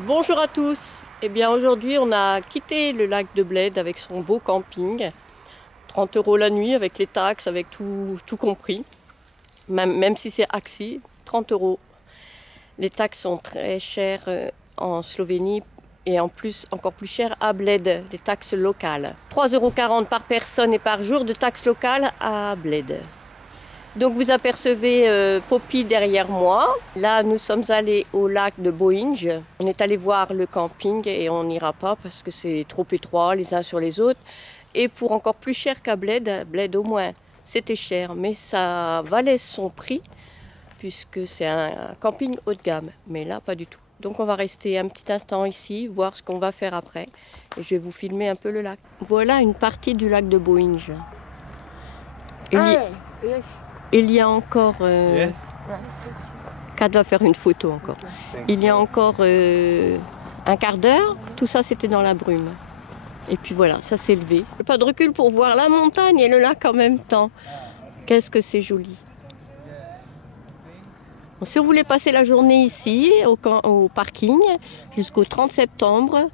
Bonjour à tous. Eh bien aujourd'hui on a quitté le lac de Bled avec son beau camping. 30 € la nuit avec les taxes, avec tout compris. Même si c'est Axi, 30 €. Les taxes sont très chères en Slovénie et en plus encore plus chères à Bled, les taxes locales. 3,40 € par personne et par jour de taxes locales à Bled. Donc vous apercevez Poppy derrière moi. Là, nous sommes allés au lac de Bohinj. On est allé voir le camping et on n'ira pas parce que c'est trop étroit les uns sur les autres. Et pour encore plus cher qu'à Bled, Bled au moins, c'était cher, mais ça valait son prix puisque c'est un camping haut de gamme. Mais là, pas du tout. Donc on va rester un petit instant ici, voir ce qu'on va faire après. Et je vais vous filmer un peu le lac. Voilà une partie du lac de Bohinj. Il y a encore... Kat va faire une photo encore. Il y a encore un quart d'heure, tout ça c'était dans la brume. Et puis voilà, ça s'est levé. Pas de recul pour voir la montagne et le lac en même temps. Qu'est-ce que c'est joli. Bon, si vous voulez passer la journée ici, au parking, jusqu'au 30 septembre,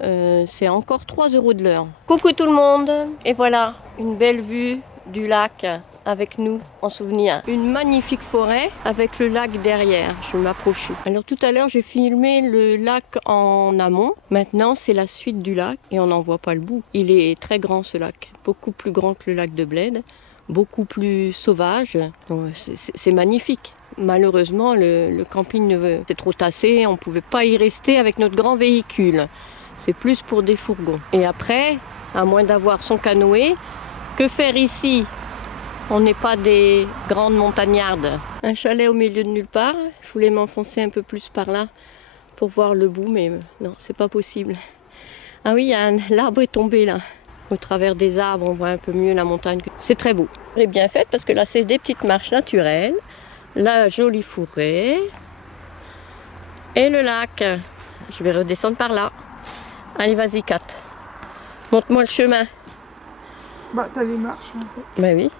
c'est encore 3 € de l'heure. Coucou tout le monde. Et voilà, une belle vue du lac avec nous en souvenir. Une magnifique forêt avec le lac derrière. Je vais m'approcher. Alors tout à l'heure j'ai filmé le lac en amont. Maintenant c'est la suite du lac et on n'en voit pas le bout. Il est très grand ce lac. Beaucoup plus grand que le lac de Bled. Beaucoup plus sauvage. C'est magnifique. Malheureusement le camping c'est trop tassé. On ne pouvait pas y rester avec notre grand véhicule. C'est plus pour des fourgons. Et après, à moins d'avoir son canoë, que faire ici? On n'est pas des grandes montagnardes. Un chalet au milieu de nulle part. Je voulais m'enfoncer un peu plus par là pour voir le bout, mais non, c'est pas possible. Ah oui, l'arbre est tombé là. Au travers des arbres, on voit un peu mieux la montagne. C'est très beau. C'est bien fait parce que là, c'est des petites marches naturelles. La jolie forêt. Et le lac. Je vais redescendre par là. Allez, vas-y, Kat. Montre-moi le chemin. Bah, t'as les marches, un peu. Ben oui.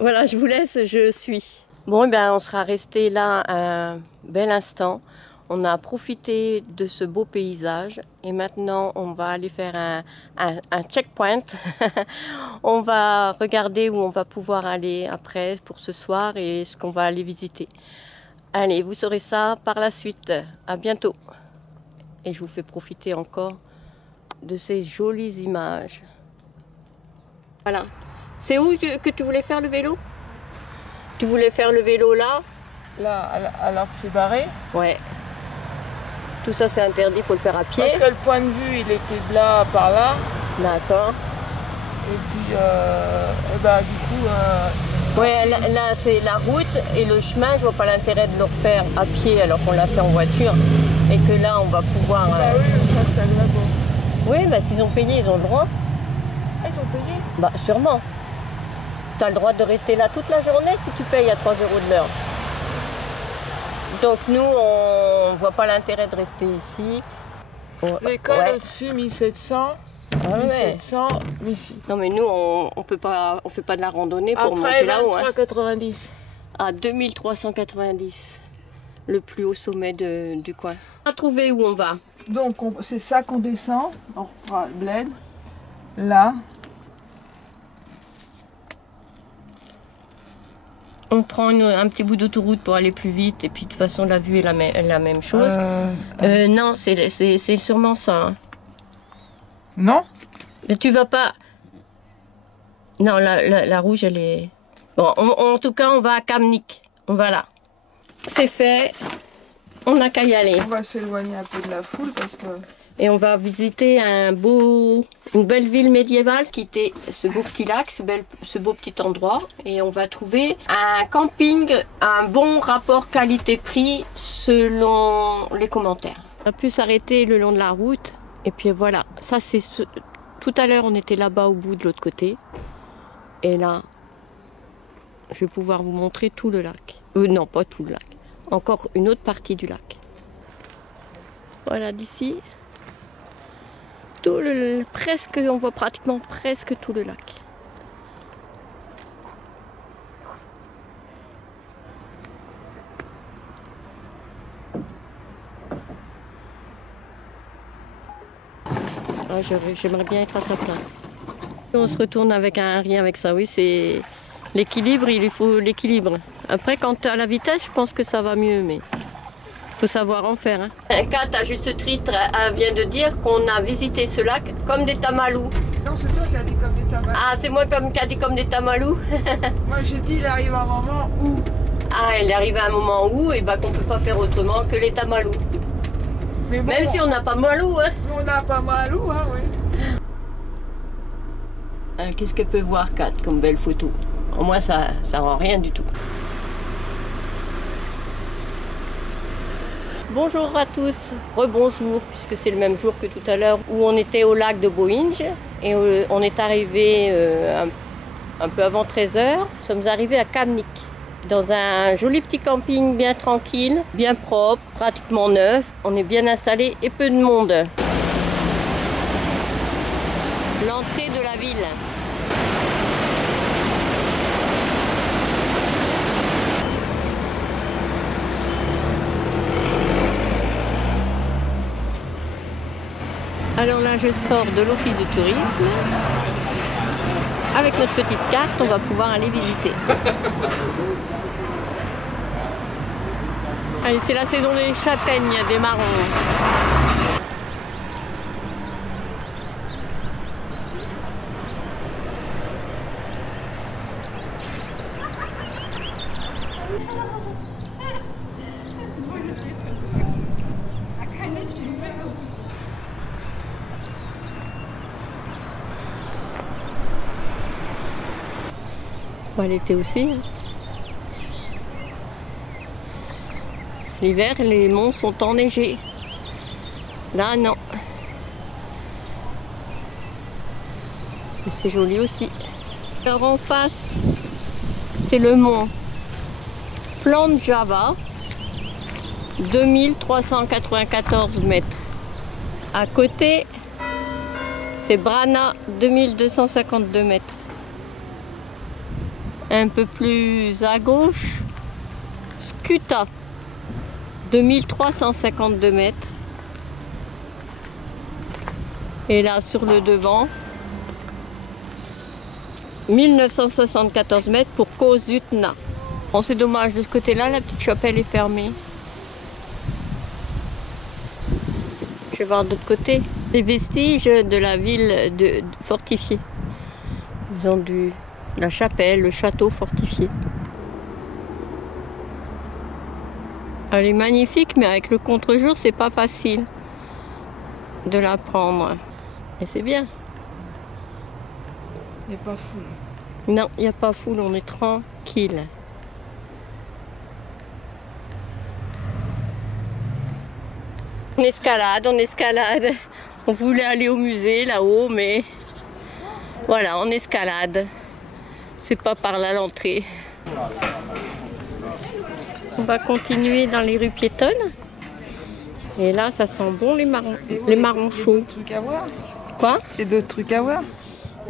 Voilà, je vous laisse, je suis. Bon, eh bien, on sera resté là un bel instant. On a profité de ce beau paysage et maintenant on va aller faire un checkpoint. On va regarder où on va pouvoir aller après pour ce soir et ce qu'on va aller visiter. Allez, vous saurez ça par la suite. À bientôt. Et je vous fais profiter encore de ces jolies images. Voilà. C'est où que tu voulais faire le vélo? Tu voulais faire le vélo là? Là, alors c'est barré. Ouais. Tout ça c'est interdit, il faut le faire à pied. Parce que le point de vue, il était de là par là. D'accord. Et puis, du coup... Ouais, là c'est la route et le chemin, je vois pas l'intérêt de le refaire à pied alors qu'on l'a fait en voiture. Et que là on va pouvoir... Bah oui, on s'installe là-bas. Oui, bah s'ils ont payé, ils ont le droit. Ah, ils ont payé? Bah sûrement. Tu as le droit de rester là toute la journée si tu payes à 3 € de l'heure. Donc nous, on voit pas l'intérêt de rester ici. L'école au-dessus, 1700. Ah ouais. 1700, ici. Non mais nous, on peut pas, on fait pas de la randonnée pour monter Après, là-haut. 23,90. À 2390, le plus haut sommet du coin. On a trouvé où on va. Donc, c'est ça qu'on descend. On reprend le Bled. Là. On prend un petit bout d'autoroute pour aller plus vite et puis de toute façon la vue est la même chose. Non, c'est sûrement ça. Hein. Non? Mais tu vas pas... Non, la rouge elle est... Bon, en tout cas on va à Kamnik. On va là. C'est fait. On n'a qu'à y aller. On va s'éloigner un peu de la foule parce que... Et on va visiter une belle ville médiévale qui était ce beau petit lac, ce beau petit endroit. Et on va trouver un camping, un bon rapport qualité-prix selon les commentaires. On a pu s'arrêter le long de la route. Et puis voilà, ça c'est... Tout à l'heure on était là-bas au bout de l'autre côté. Et là, je vais pouvoir vous montrer tout le lac. Non, pas tout le lac. Encore une autre partie du lac. Voilà d'ici. On voit pratiquement presque tout le lac. Ah, j'aimerais bien être à sa place. On se retourne avec un rien avec ça, oui, c'est l'équilibre, il faut l'équilibre. Après, quand tu as la vitesse, je pense que ça va mieux, mais il faut savoir en faire. Hein. Kat, à juste titre, elle vient de dire qu'on a visité ce lac comme des tamalous. Non, c'est toi qui as dit comme des tamalous. Ah, c'est moi qui a dit comme des tamalous. Moi, j'ai dit, il arrive un moment où... Ah, elle est arrivée à un moment où, et ben, qu'on ne peut pas faire autrement que les tamalous. Mais bon, même si on n'a pas malou, hein. On n'a pas malou, hein, oui. Qu'est-ce que peut voir Kat comme belle photo? Au moins, ça rend rien du tout. Bonjour à tous, rebonjour, puisque c'est le même jour que tout à l'heure où on était au lac de Bohinj et on est arrivé un peu avant 13h. Nous sommes arrivés à Kamnik, dans un joli petit camping bien tranquille, bien propre, pratiquement neuf. On est bien installé et peu de monde. L'entrée de la ville. Alors là, je sors de l'office de tourisme. Avec notre petite carte, on va pouvoir aller visiter. Allez, c'est la saison des châtaignes, des marrons. L'été aussi. Hein. L'hiver, les monts sont enneigés. Là, non. Mais c'est joli aussi. Alors en face, c'est le mont Planjava, 2394 mètres. À côté, c'est Brana, 2252 mètres. Un peu plus à gauche, Skuta, 2352 mètres. Et là, sur le devant, 1974 mètres pour Kozutna. Bon, c'est dommage, de ce côté-là, la petite chapelle est fermée. Je vais voir de l'autre côté. Les vestiges de la ville fortifiée. Ils ont la chapelle, le château fortifié. Elle est magnifique, mais avec le contre-jour, c'est pas facile de la prendre. Et c'est bien. Il n'y a pas foule. Non, il n'y a pas foule, on est tranquille. On escalade, on escalade. On voulait aller au musée là-haut, mais voilà, on escalade. C'est pas par là l'entrée. On va continuer dans les rues piétonnes. Et là, ça sent bon les marrons chauds. D'autres trucs à voir? Quoi? Et d'autres trucs à voir?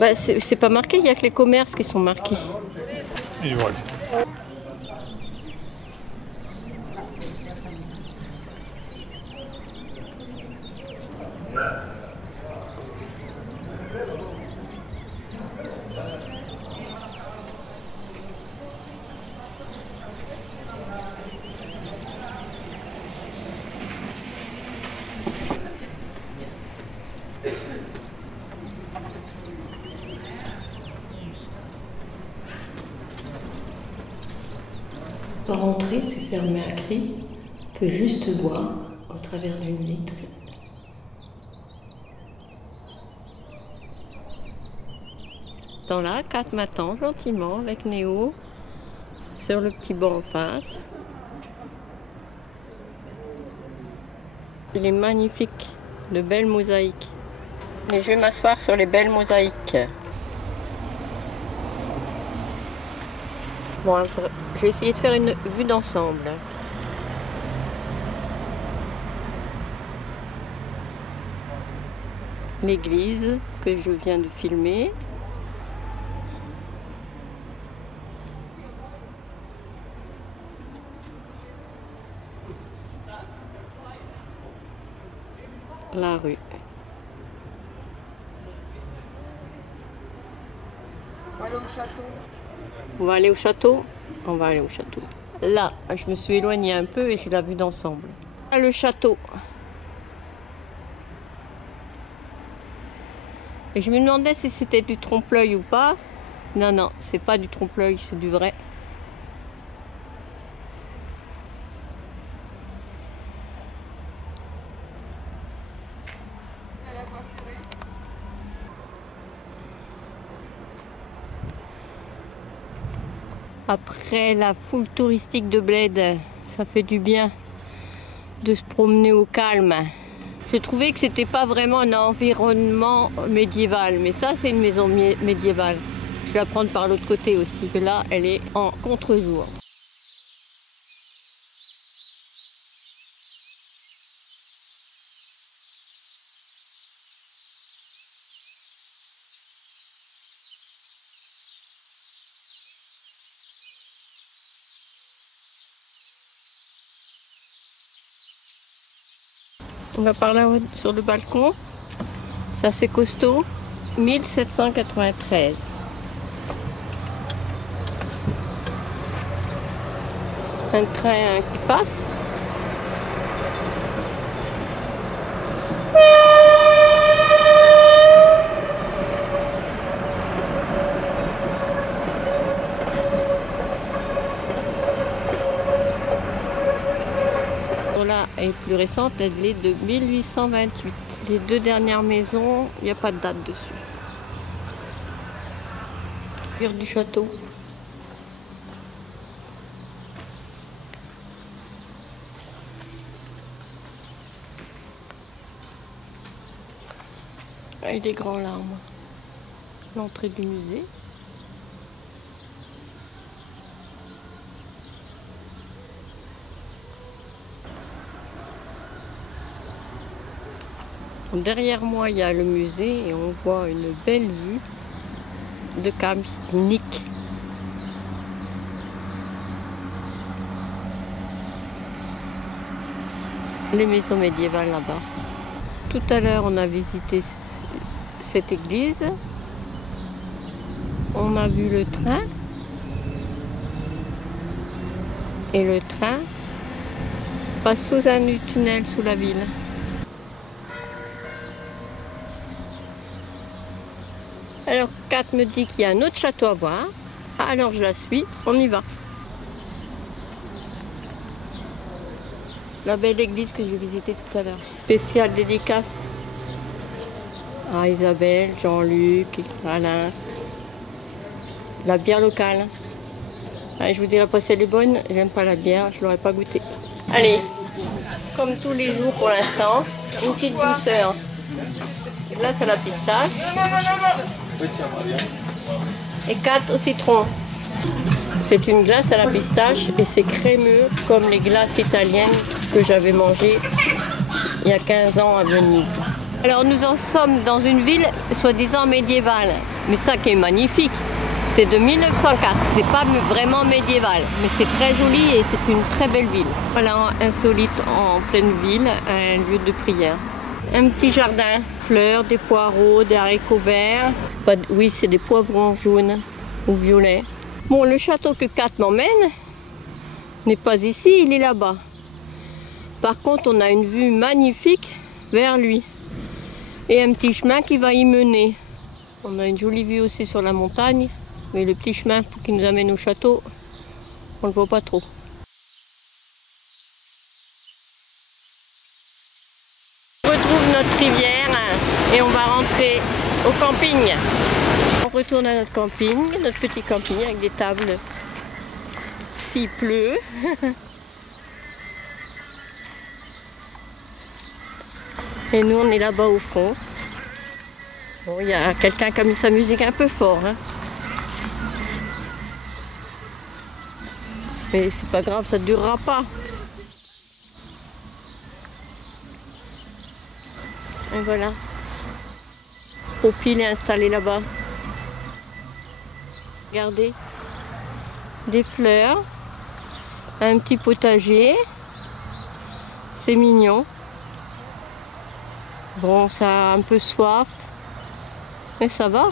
Bah, c'est pas marqué, il n'y a que les commerces qui sont marqués. Et voilà. Pour entrer, c'est fermé à clé, on peut juste voir au travers d'une vitre. Dans là, Kat m'attend gentiment avec Néo sur le petit banc en face. Il est magnifique, de belles mosaïques. Et je vais m'asseoir sur les belles mosaïques. Bon, je vais essayer de faire une vue d'ensemble. L'église que je viens de filmer. La rue. au château. On va aller au château? On va aller au château. Là, je me suis éloignée un peu et j'ai la vue d'ensemble. Là, le château. Et je me demandais si c'était du trompe-l'œil ou pas. Non, non, c'est pas du trompe-l'œil, c'est du vrai. Après la foule touristique de Bled, ça fait du bien de se promener au calme. J'ai trouvé que c'était pas vraiment un environnement médiéval, mais ça c'est une maison médiévale. Je vais la prendre par l'autre côté aussi. Là, elle est en contre-jour. On va par là sur le balcon. Ça c'est costaud. 1793. Un train qui passe. Là est plus récente, elle est de 1828. Les deux dernières maisons, il n'y a pas de date dessus. Mur du château. Ah, il est grand là, moi. L'entrée du musée. Derrière moi, il y a le musée et on voit une belle vue de Kamnik. Les maisons médiévales là-bas. Tout à l'heure, on a visité cette église. On a vu le train. Et le train passe sous un tunnel sous la ville. Alors Kat me dit qu'il y a un autre château à voir. Alors je la suis, on y va. La belle église que j'ai visitée tout à l'heure. Spéciale dédicace à Isabelle, Jean-Luc, Alain. La bière locale. Allez, je vous dirai pas si elle est bonne, j'aime pas la bière, je l'aurais pas goûtée. Allez, comme tous les jours pour l'instant, une petite douceur. Glace à la pistache. Et 4 au citron. C'est une glace à la pistache et c'est crémeux comme les glaces italiennes que j'avais mangées il y a 15 ans à Venise. Alors nous en sommes dans une ville soi-disant médiévale, mais ça qui est magnifique, c'est de 1904. C'est pas vraiment médiéval, mais c'est très joli et c'est une très belle ville. Voilà, insolite en pleine ville, un lieu de prière. Un petit jardin, fleurs, des poireaux, des haricots verts. Oui, c'est des poivrons jaunes ou violets. Bon, le château que Kat m'emmène n'est pas ici, il est là-bas. Par contre, on a une vue magnifique vers lui. Et un petit chemin qui va y mener. On a une jolie vue aussi sur la montagne, mais le petit chemin qui nous amène au château, on ne le voit pas trop. On retrouve notre rivière et on va rentrer au camping. On retourne à notre camping, notre petit camping avec des tables s'il pleut. Et nous on est là-bas au fond. Bon, il y a quelqu'un qui a mis sa musique un peu fort. Hein. Mais c'est pas grave, ça ne durera pas. Et voilà. Popil est installé là-bas. Regardez. Des fleurs. Un petit potager. C'est mignon. Bon, ça a un peu soif. Mais ça va.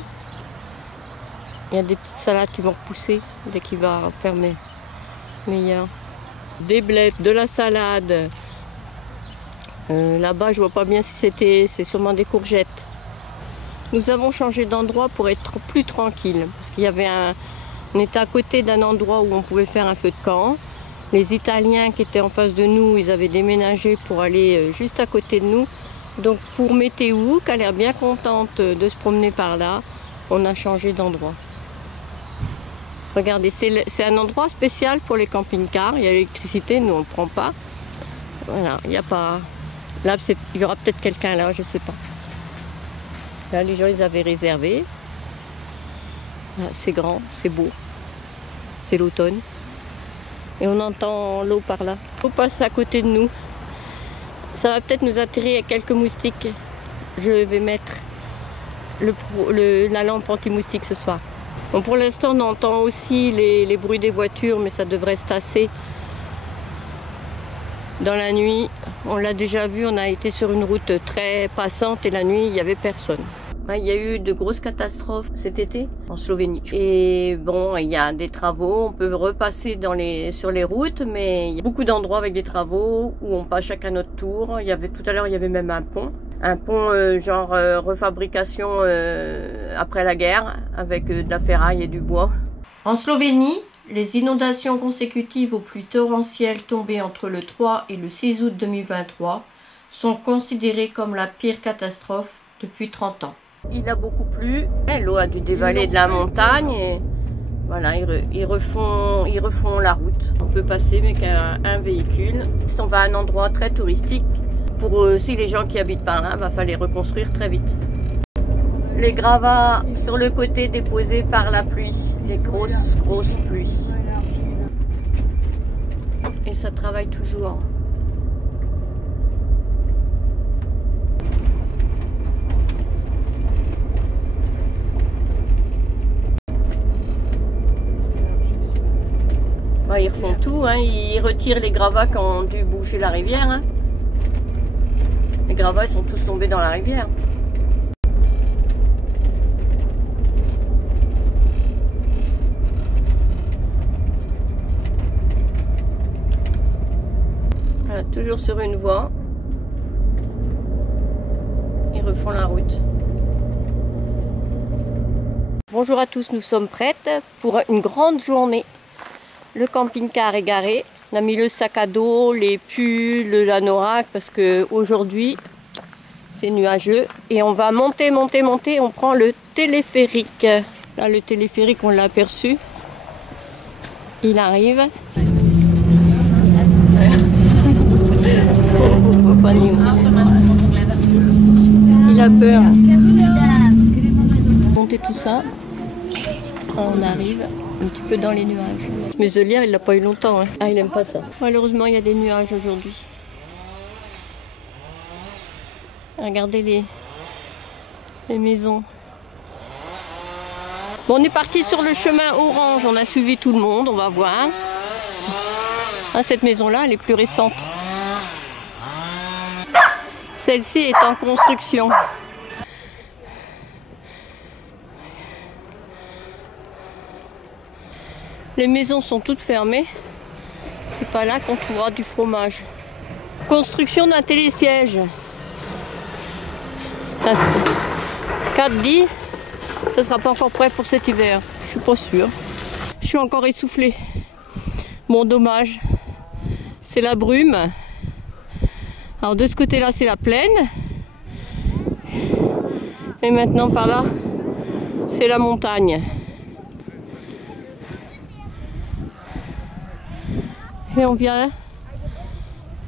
Il y a des petites salades qui vont repousser dès qu'il va fermer. Meilleur. Des blettes, de la salade. Là-bas, je vois pas bien si c'est sûrement des courgettes. Nous avons changé d'endroit pour être plus tranquille. Parce qu'il y avait on était à côté d'un endroit où on pouvait faire un feu de camp. Les Italiens qui étaient en face de nous, ils avaient déménagé pour aller juste à côté de nous. Donc pour Météo, qui a l'air bien contente de se promener par là, on a changé d'endroit. Regardez, c'est un endroit spécial pour les camping-cars. Il y a l'électricité, nous on ne prend pas. Voilà, il n'y a pas... Là, il y aura peut-être quelqu'un là, je ne sais pas. Là, les gens, ils avaient réservé. C'est grand, c'est beau. C'est l'automne. Et on entend l'eau par là. L'eau passe à côté de nous. Ça va peut-être nous attirer quelques moustiques. Je vais mettre la lampe anti-moustique ce soir. Bon, pour l'instant, on entend aussi les bruits des voitures, mais ça devrait se tasser dans la nuit. On l'a déjà vu, on a été sur une route très passante et la nuit, il n'y avait personne. Il y a eu de grosses catastrophes cet été en Slovénie. Et bon, il y a des travaux, on peut repasser sur les routes, mais il y a beaucoup d'endroits avec des travaux où on passe chacun notre tour. Tout à l'heure, il y avait même un pont. Un pont genre refabrication après la guerre, avec de la ferraille et du bois. En Slovénie, les inondations consécutives aux pluies torrentielles tombées entre le 3 et le 6 août 2023 sont considérées comme la pire catastrophe depuis 30 ans. Il a beaucoup plu, l'eau a dû dévaler de la montagne et voilà, ils refont la route. On peut passer mais qu'un véhicule. On va à un endroit très touristique. Pour aussi les gens qui habitent par là, il va falloir reconstruire très vite. Les gravats sur le côté déposés par la pluie, les grosses pluies. Et ça travaille toujours. Ils refont tout, hein. Ils retirent les gravats qui ont dû boucher la rivière. Hein. Les gravats ils sont tous tombés dans la rivière. Voilà, toujours sur une voie. Ils refont la route. Bonjour à tous, nous sommes prêtes pour une grande journée. Le camping-car est garé. On a mis le sac à dos, les pulls, l'anorak parce que aujourd'hui c'est nuageux. Et on va monter. On prend le téléphérique. Là, le téléphérique, on l'a aperçu. Il arrive. Il a peur. Monter tout ça. On arrive un petit peu dans les nuages. Muselière, il l'a pas eu longtemps. Hein. Ah, il aime pas ça. Malheureusement, il y a des nuages aujourd'hui. Regardez les maisons. Bon, on est parti sur le chemin orange. On a suivi tout le monde. On va voir. Ah, cette maison-là, elle est plus récente. Celle-ci est en construction. Les maisons sont toutes fermées. C'est pas là qu'on trouvera du fromage. Construction d'un télésiège. 4-10. Ça sera pas encore prêt pour cet hiver. Je suis pas sûre. Je suis encore essoufflée. Bon, dommage. C'est la brume. Alors de ce côté-là, c'est la plaine. Et maintenant par là, c'est la montagne. Et on vient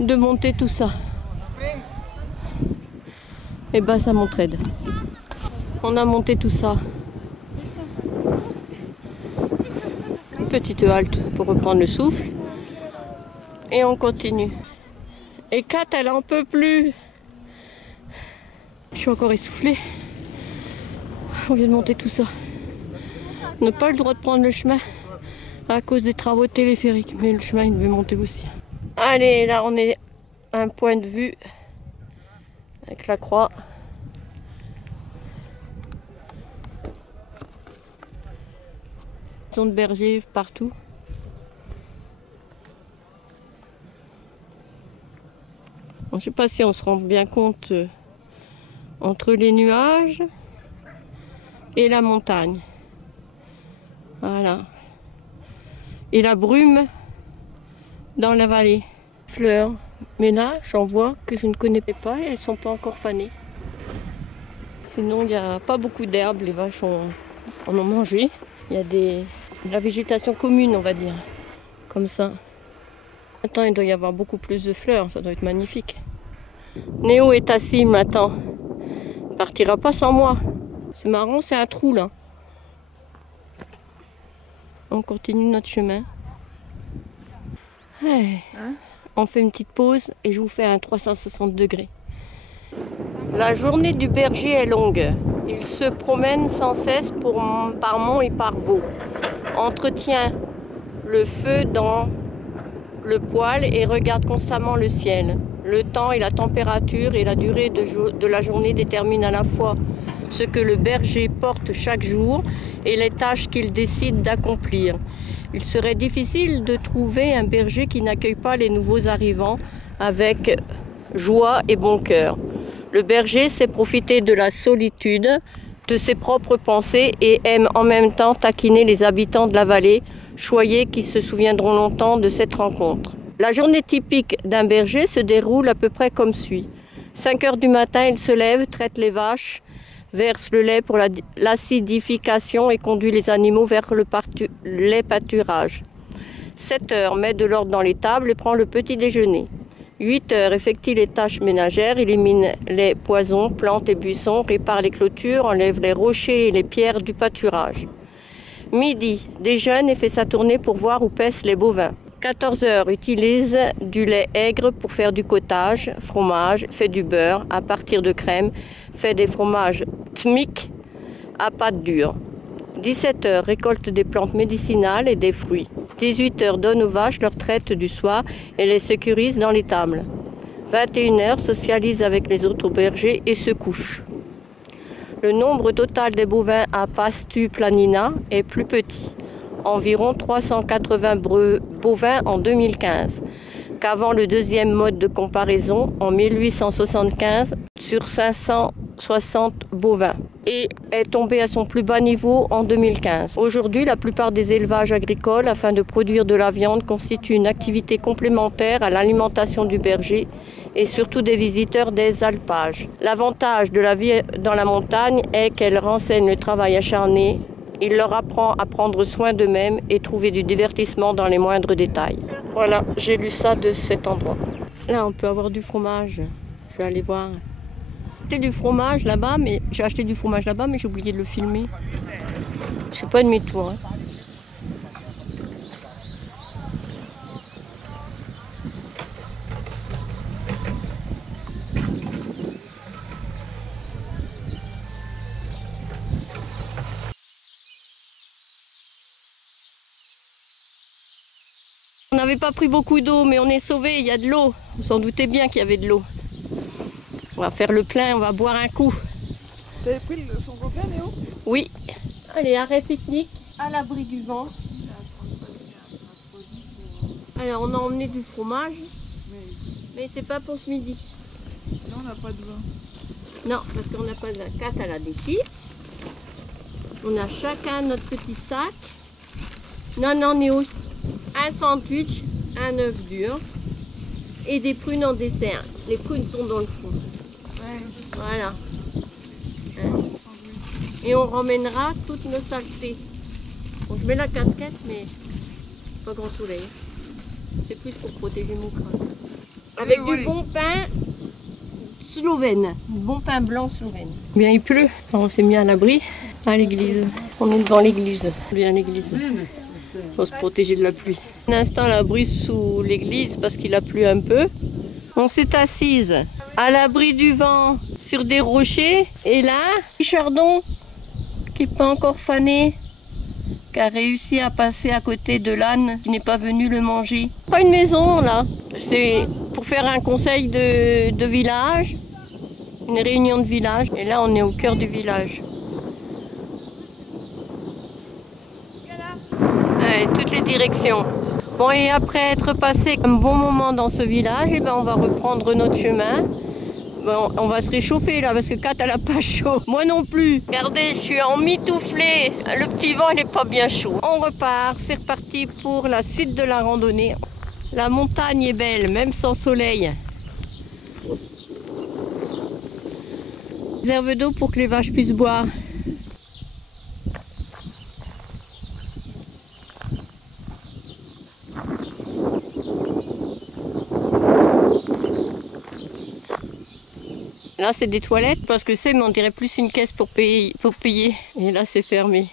de monter tout ça. Et ben ça m'entraide. On a monté tout ça. Une petite halte pour reprendre le souffle. Et on continue. Et Kat, elle en peut plus. Je suis encore essoufflée. On vient de monter tout ça. On n'a pas le droit de prendre le chemin à cause des travaux téléphériques, mais le chemin il devait monter aussi. Allez, là on est à un point de vue avec la croix. maisons de berger partout. Bon, je ne sais pas si on se rend bien compte entre les nuages et la montagne. Voilà. Et la brume dans la vallée. Fleurs. Mais là, j'en vois que je ne connais pas et elles ne sont pas encore fanées. Sinon, il n'y a pas beaucoup d'herbes. Les vaches en ont mangé. Il y a de la végétation commune, on va dire. Comme ça. Maintenant, il doit y avoir beaucoup plus de fleurs. Ça doit être magnifique. Néo est assis maintenant. Il ne partira pas sans moi. C'est marrant, c'est un trou là. On continue notre chemin. Ouais. On fait une petite pause et je vous fais un 360 degrés. La journée du berger est longue. Il se promène sans cesse par monts et par vaux. Entretient le feu dans le poêle et regarde constamment le ciel. Le temps et la température et la durée de la journée déterminent à la fois ce que le berger porte chaque jour et les tâches qu'il décide d'accomplir. Il serait difficile de trouver un berger qui n'accueille pas les nouveaux arrivants avec joie et bon cœur. Le berger sait profiter de la solitude, de ses propres pensées et aime en même temps taquiner les habitants de la vallée, choyés qui se souviendront longtemps de cette rencontre. La journée typique d'un berger se déroule à peu près comme suit. 5 heures du matin, il se lève, traite les vaches, verse le lait pour l'acidification et conduit les animaux vers les pâturages. 7 heures, met de l'ordre dans les tables et prend le petit déjeuner. 8 heures, effectue les tâches ménagères, élimine les poisons, plante et buissons, répare les clôtures, enlève les rochers et les pierres du pâturage. Midi, déjeune et fait sa tournée pour voir où paissent les bovins. 14 heures, utilise du lait aigre pour faire du cottage, fromage, fait du beurre à partir de crème, fait des fromages tmic à pâte dure. 17 heures, récolte des plantes médicinales et des fruits. 18 heures, donne aux vaches leur traite du soir et les sécurise dans l'étable. 21 heures, socialise avec les autres bergers et se couche. Le nombre total des bovins à Pastu Planina est plus petit. Environ 380 bovins en 2015, qu'avant le deuxième mode de comparaison en 1875 sur 560 bovins et est tombé à son plus bas niveau en 2015. Aujourd'hui, la plupart des élevages agricoles afin de produire de la viande constituent une activité complémentaire à l'alimentation du berger et surtout des visiteurs des alpages. L'avantage de la vie dans la montagne est qu'elle renseigne le travail acharné. Il leur apprend à prendre soin d'eux-mêmes et trouver du divertissement dans les moindres détails. Voilà, j'ai lu ça de cet endroit. Là, on peut avoir du fromage. Je vais aller voir. J'ai acheté du fromage là-bas, mais j'ai oublié de le filmer. Je fais pas demi-tour. On n'avait pas pris beaucoup d'eau, mais on est sauvés, il y a de l'eau. On s'en doutait bien qu'il y avait de l'eau. On va faire le plein, on va boire un coup. T'avais pris son copain, Néo? Oui. Allez, arrêt pique-nique, à l'abri du vent. Alors, on a emmené du fromage, mais c'est pas pour ce midi. Non, on n'a pas de vin. Non, parce qu'on n'a pas de la carte, elle a des chips. On a chacun notre petit sac. Non, Néo. Un sandwich, un œuf dur et des prunes en dessert. Les prunes sont dans le fond. Ouais. Voilà. Et on ramènera toutes nos saletés. Bon, je mets la casquette, mais pas grand soleil. C'est plus pour protéger mon crâne. Avec du bon pain slovène. Du bon pain blanc slovène. Bien, il pleut. Alors, on s'est mis à l'abri à l'église. On est devant l'église. Bien l'église. Pour se protéger de la pluie. Un instant à l'abri sous l'église parce qu'il a plu un peu. On s'est assise à l'abri du vent sur des rochers. Et là, Chardon qui n'est pas encore fané, qui a réussi à passer à côté de l'âne qui n'est pas venu le manger. Pas une maison là, c'est pour faire un conseil de village, une réunion de village. Et là on est au cœur du village. toutes les directions. Bon, et après être passé un bon moment dans ce village, eh ben, on va reprendre notre chemin. Bon, on va se réchauffer là parce que Kat elle a pas chaud. Moi non plus. Regardez, je suis en mitouflée. Le petit vent il est pas bien chaud. On repart, c'est reparti pour la suite de la randonnée. La montagne est belle, même sans soleil. Réserve d'eau pour que les vaches puissent boire. Là c'est des toilettes parce que c'est, mais on dirait plus une caisse pour payer. Et là c'est fermé.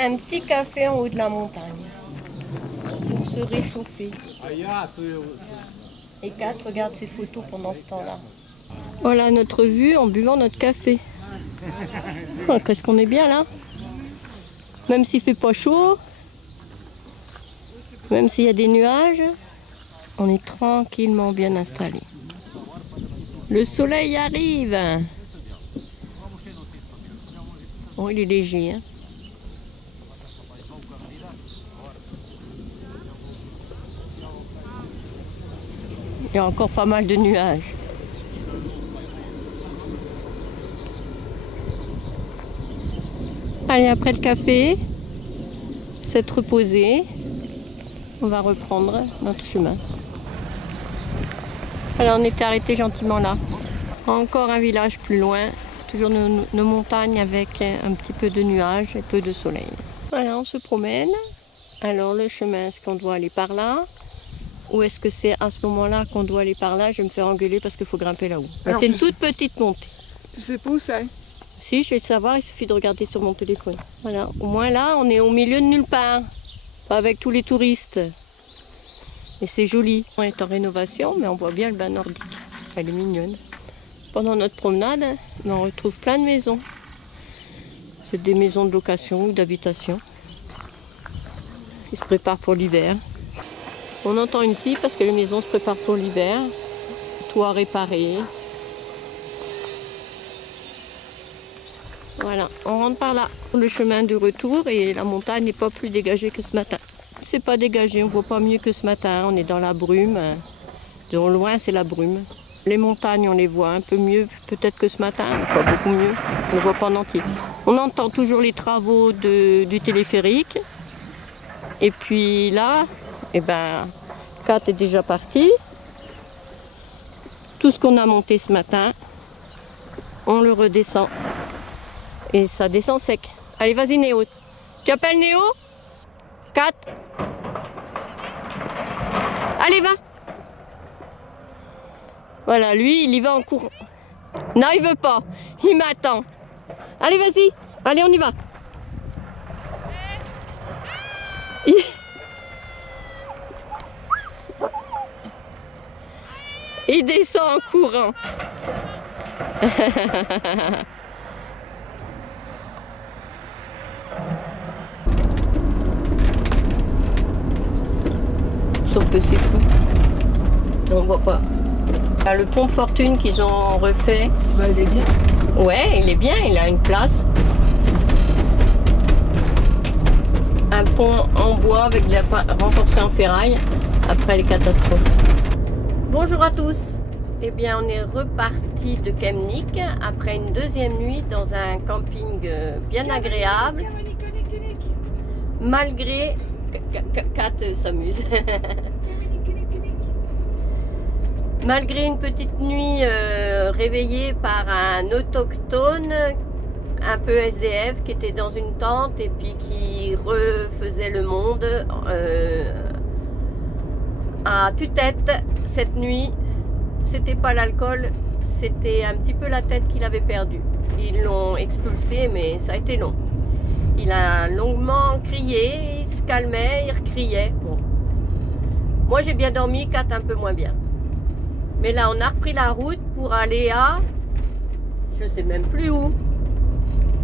Un petit café en haut de la montagne pour se réchauffer. Et Kat regarde ses photos pendant ce temps-là. Voilà notre vue en buvant notre café. Oh, qu'est-ce qu'on est bien là. Même s'il fait pas chaud, même s'il y a des nuages, on est tranquillement bien installé. Le soleil arrive. Bon, il est léger, hein. Il y a encore pas mal de nuages. Allez, après le café, s'être reposé, on va reprendre notre chemin. Alors on était arrêté gentiment là. Encore un village plus loin, toujours nos montagnes avec un petit peu de nuages et peu de soleil. Voilà, on se promène. Alors le chemin, est-ce qu'on doit aller par là? Ou est-ce que c'est à ce moment-là qu'on doit aller par là? Je vais me faire engueuler parce qu'il faut grimper là-haut. C'est une toute petite montée. Tu sais pas où c'est? Si, je vais le savoir, il suffit de regarder sur mon téléphone. Voilà, au moins là, on est au milieu de nulle part. Pas avec tous les touristes. Et c'est joli. On est en rénovation, mais on voit bien le bain nordique. Elle est mignonne. Pendant notre promenade, on retrouve plein de maisons. C'est des maisons de location ou d'habitation. Ils se préparent pour l'hiver. On entend une scie parce que les maisons se préparent pour l'hiver. Toit réparé. Voilà, on rentre par là. Le chemin de retour et la montagne n'est pas plus dégagée que ce matin. C'est pas dégagé, on voit pas mieux que ce matin. On est dans la brume. De loin, c'est la brume. Les montagnes, on les voit un peu mieux peut-être que ce matin, pas beaucoup mieux. On ne voit pas en entier. On entend toujours les travaux du téléphérique. Et puis là, eh ben, Kat est déjà parti. Tout ce qu'on a monté ce matin, on le redescend. Et ça descend sec. Allez, vas-y Néo. Tu appelles Néo? 4. Allez, va. Voilà, lui, il y va en courant. Non, il veut pas. Il m'attend. Allez, vas-y. Allez, on y va. Il descend en courant. Sauf que c'est fou. On voit pas. Le pont Fortune qu'ils ont refait. Bah, il est bien. Ouais, il est bien, il a une place. Un pont en bois avec de la renforcé en ferraille après les catastrophes. Bonjour à tous. Eh bien, on est reparti de Kemnik après une deuxième nuit dans un camping bien agréable. Malgré... Kat s'amuse. Malgré une petite nuit réveillée par un autochtone, un peu SDF, qui était dans une tente et puis qui refaisait le monde à tue-tête cette nuit. C'était pas l'alcool, c'était un petit peu la tête qu'il avait perdue. Ils l'ont expulsé, mais ça a été long. Il a longuement crié, il se calmait, il recriait. Bon. Moi j'ai bien dormi, Kat un peu moins bien. Mais là on a repris la route pour aller à... je sais même plus où.